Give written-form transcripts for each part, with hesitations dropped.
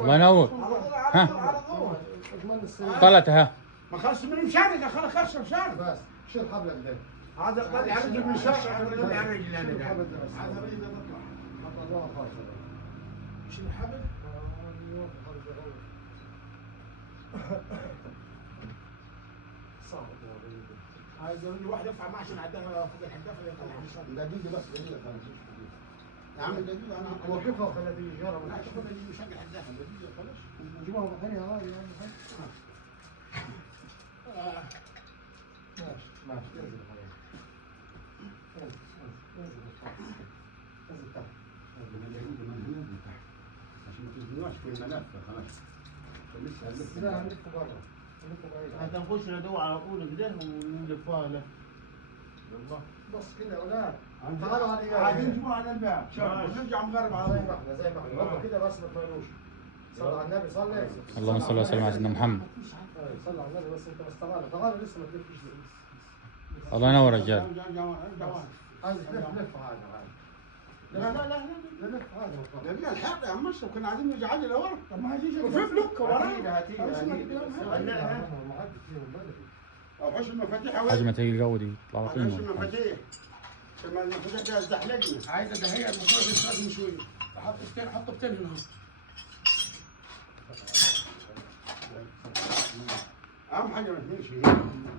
الله ينور. ها طلعت ها ما خلص من مشارك خلص مشارك بس شيل حبلك ده هذا طلع رجل من شارك على رجل انا هذا رجل تطلع حط الله خالص شيل الحبل صعب عايز الواحد يرفع معاه عشان عندها فوق الحدافه يطلع دقيقة بس دقيقة يا عم دقيقه انا اوقفها وخليها تيجي جرب لا تاخذ مش حق الحدافه دقيقه خلاص نجيبها بطارية هاي يعني ماشي انزل خلاص انزل تحت عشان ما تزنقش في الملف خلاص لسه لا نلف برا نلف بعيد حتى نخش ندور على طول كده ونلفها له والله بس كده ولا تعالوا على عايزين نجيبوها على الباب نرجع نغرب على زي ما احنا زي ما احنا برضه كده بس ما تميلوش صلى على النبي صلي اللهم صل وسلم على سيدنا محمد. صلى على النبي بس انت بس تعالى لسه ما تلفش الله ينور يا رجال. عايز لف عادي لا لا لا لا لف عادي لا الحق يا عم اشرف كنا عايزين نرجع عجله ورا طب ما هتيجي وفي فلوك ورا او حش المفاتيح حاجة ما تيجي الجو دي طلع حش قيمة. المفاتيح عشان المفاتيح دي زحلقنا عايز ادهيها المفاتيح لازم شويه حط بتين هنا اهم حاجه ما تمشي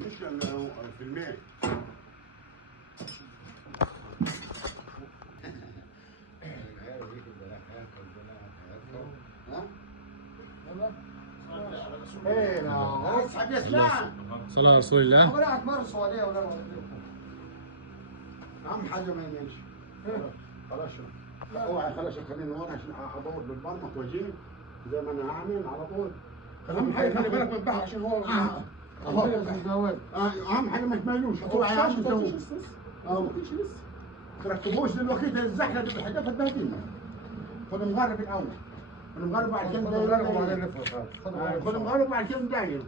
مش لانه في الماء ايه لا اسحب يا سلام صلى على رسول الله. ولا تمارسوا عليه ولا اهم حاجه ما يمشي خلاص اوعى خلاص خليني ورا عشان ادور بالبرمه واجيب زي ما انا عامل على طول اهم حاجه خلي بالك من البحر عشان هو اهم حاجه ما تميلوش اوعى يا عم تسوي ما فيش لسه تركبوش دلوقتي الزحله اللي بالحاجات تبهدلنا خد مغرب الاول خد مغرب بعد كده خد مغرب بعد كده داير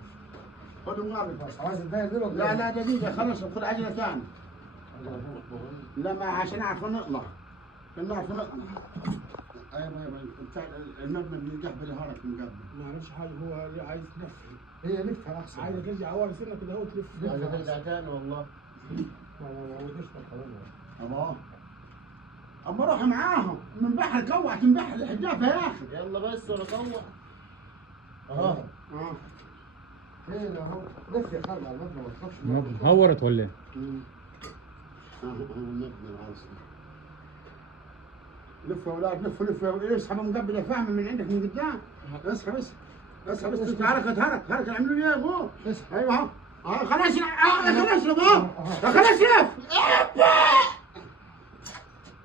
خد مغرب عايز الداير لا لا دقيقه خلاص خد عجله ثانيه لا ما عشان نعرف نطلع نعرف نطلع ايوه بتاع المبنى بنقبل هارك مقبل ما عرفش حاجه هو عايز تنفذ هي لفها احسن عايزه ترجع اول سنه كده اهو تلف عايزة ترجع تاني والله الله اما اروح معاهم من بحر كوعت من بحر الحجافه يا اخي يلا بس ولا طوع اه هنا اهو لف يا خالد على المبنى ما تخافش هورت ولا ايه؟ لف يا اولاد لف اسحب مقبل يا فهمي من عندك من قدام اسحب تعال هرك اعملوا لي يا ابو ايوه خلاص خلاص يا خلاص لف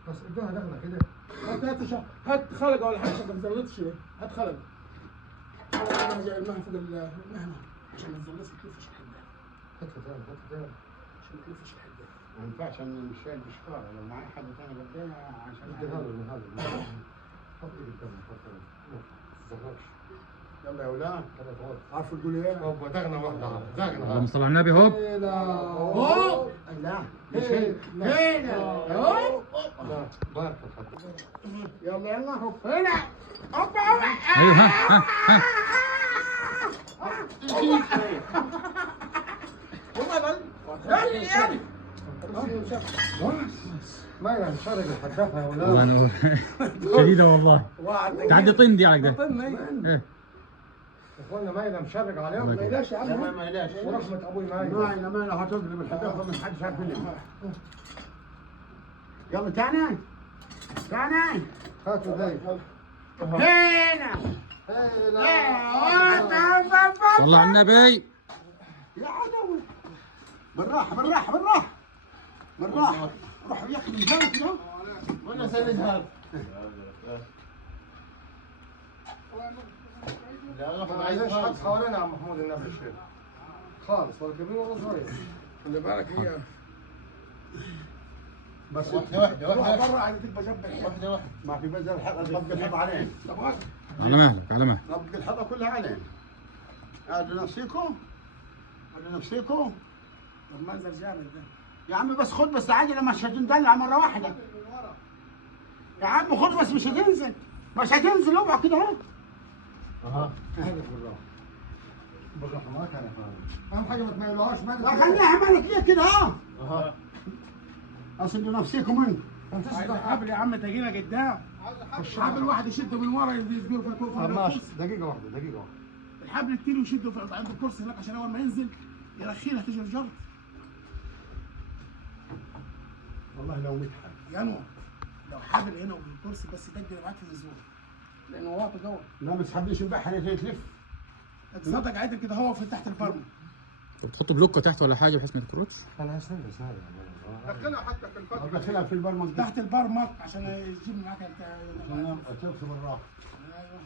بس ادوها دغله كده هات خلقه ولا حاجه ما تزلطش هات خلقه انا جاي المها فوق المهنه عشان ما تزلطش ما تلفش الحداد هات ثاني عشان ما تلفش الحداد ما ينفعش انا مش شايل بشكاره لو معايا حد ثاني قدامي عشان هذا حط ايدك كمان حط ما تزغرش يلا يا اولاد انا عارفوا تقولوا ايه؟ هوب دغنا واحده اللهم صل على النبي. هوب لا هوب لا هنا هوب بارك الخط يلا هوب هنا هوب ايوه ها ما يعني شرق الحدافه يا الله ولاد ينور. شديدة والله. تعدي طين دي على كده. ايه اخوانا مايله مشرق عليهم ما يلاش يا لا عم ما يلاش ورحمه ابوي مايله ما هتضرب الحدافه من حد شاف منها يلا تاني هاتوا ذي هنا صلى على النبي. يا عدوي بالراحه روح ياخذ مكانك كده وانا سندها ما عايزينش حد حوالينا يا عم محمود النبي الشيخ خالص ولا كبير ولا صغير خلي بالك هي بس واحدة بره عايزه تبقى جنب واحدة ما في بزر الحلقه طبق الحلقه علينا على مهلك طبق الحلقه كلها علينا ادوا نفسيكم المنظر جامد ده يا عمي بس خد بس عجله مش هتندلع مره واحده يا عم خد بس مش هتنزل. مش هتنزل اوعى كده اهو. اها هذا بالراحه. بالراحه ما كان يفهم. اهم حاجه ما تميلوهاش لا خليها مالك ليه كده ها. اها اصل نفسيكم انت. عايز حبل يا عم تجينا قدام. الحبل واحد يشده من ورا يزقله في الكرسي. ماشي دقيقه واحده دقيقه واحده. الحبل التاني يشده عند الكرسي هناك عشان اول ما ينزل يرخينا تيجي الجرد. والله لو متحد. يا انور لو حبل هنا والكرسي بس دق معاك في الزور لانه واطي جوه. لا ما تسحبنيش البحر تلف. تصدق عادل كده هو في تحت البرمه. طب تحطوا بلوكه تحت ولا حاجه بحيث ما تكروتش؟ انا استنى دخلها حتى في الفرن. دخلها في البرمج تحت البرمه عشان يجيب معاك تدخل بالراحه. ايوه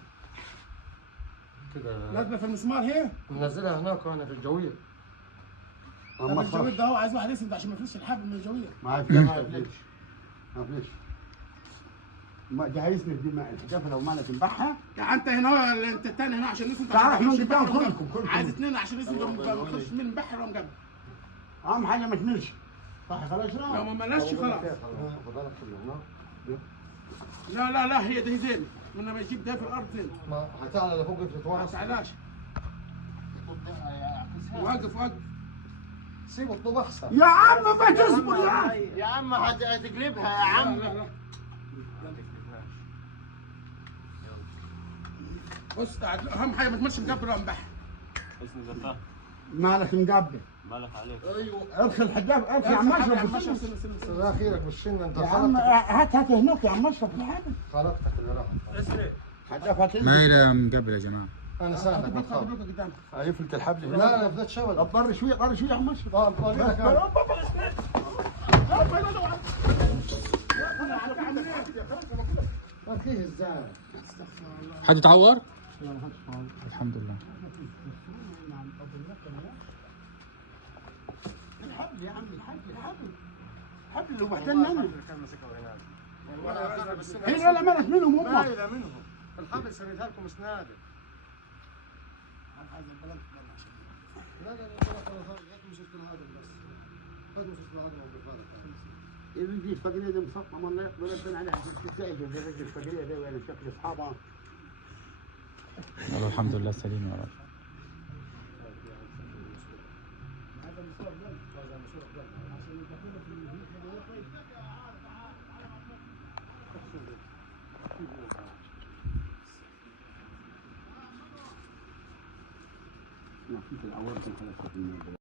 كده لازمه في المسمار هي. ننزلها هناك وانا في الجويه. طب الجويد ده هو عايز واحد يسند عشان ما يفلش الحبل من الجويه. ما يفلش. ما يفلش. ما ده هيسند دي الحجافه لو ما تنبعها. يعني انت هنا انت الثاني هنا عشان يسند. تعرف من قدام كلكم. عايز اثنين عشان يسند ما يخش من بحر ولا مجبل. اهم حاجه ما تملش. صح خلاص لو ما ملاش خلاص. لا هي ده زين من ما يجيب ده في الارض زين. ما هتعلى لفوق في ما تواصل. تعلاش. وقف سيب الطوب احسن. يا عم ما تصبر يا عم. يا عم هتقلبها يا عم. لا. بص اهم حاجه ما تمشي مقبل ولا مبحر. اسمي زفاف. مالك مقبل. مالك عليك. ايوه ادخل الحجاب ادخل يا عم اشرف. لا خيرك بالشن انت يا عم هات هناك يا عم اشرف الحاجه. خلقتك اللي راح. اسرع. حجاب هات. ما هي مقبل يا جماعه. انا ساعدك ما تخاف. يفلت الحبل. لا لا بدأت شغل. طب شويه يا عم اشرف. طريقك انا. ما فيه ازاي. حد اتعور؟ الحمد لله. الحبل يا عم الحبل اللي وحدنا انا. هي لا مالك منهم هم. لا منهم. الحبل سندها لكم اسناد. لا خلاص مش هذا بس. هذا مش هذا يا بنتي الفقريه دي مسطمه والله يقبل ربنا عليها تستعجل الرجل الفقريه دي وين شكل اصحابها. والله الحمد لله سليم يا رب. في الأول كان خلاص في الموضوع.